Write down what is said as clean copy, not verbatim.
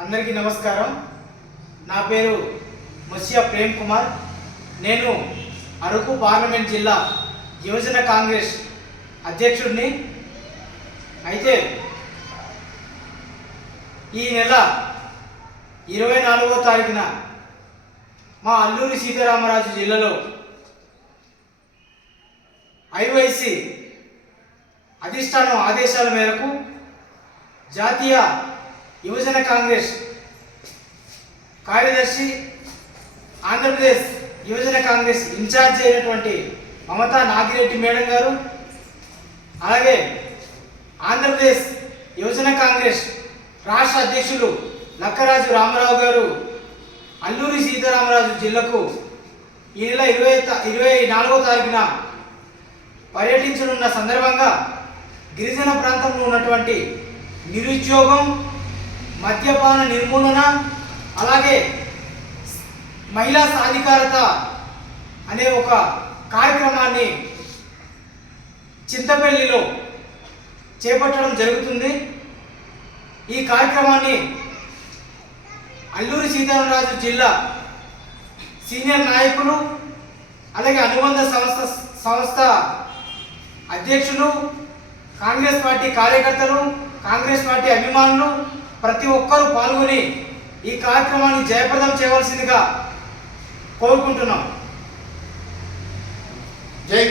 అందరికీ నమస్కారం. నా పేరు ముసియా ప్రేమ్ కుమార్. నేను అరకు పార్లమెంట్ జిల్లా యువజన కాంగ్రెస్ అధ్యక్షుడిని. అయితే ఈ నెల 24వ తారీఖున మా అల్లూరి సీతారామరాజు జిల్లాలో ఐఓఐసి అధిష్టానం ఆదేశాల మేరకు జాతీయ యువజన కాంగ్రెస్ కార్యదర్శి, ఆంధ్రప్రదేశ్ యువజన కాంగ్రెస్ ఇన్ఛార్జ్ అయినటువంటి మమతా నాగిరెడ్డి మేడం గారు, అలాగే ఆంధ్రప్రదేశ్ యువజన కాంగ్రెస్ రాష్ట్ర అధ్యక్షులు లక్కరాజు రామారావు గారు అల్లూరి సీతారామరాజు జిల్లాకు ఈ నెల 24వ తారీఖున పర్యటించనున్న సందర్భంగా గిరిజన ప్రాంతంలో ఉన్నటువంటి నిరుద్యోగం, మద్యపాన నిర్మూలన, అలాగే మహిళా సాధికారత అనే ఒక కార్యక్రమాన్ని చింతపల్లిలో చేపట్టడం జరుగుతుంది. ఈ కార్యక్రమాన్ని అల్లూరి సీతారామరాజు జిల్లా సీనియర్ నాయకులు, అలాగే అనుబంధ సంస్థ అధ్యక్షులు, కాంగ్రెస్ పార్టీ కార్యకర్తలు, కాంగ్రెస్ పార్టీ అభిమానులు ప్రతి ఒక్కరూ పాల్గొని ఈ కార్యక్రమాన్ని జయప్రదం చేయవలసిందిగా కోరుకుంటున్నాం. జై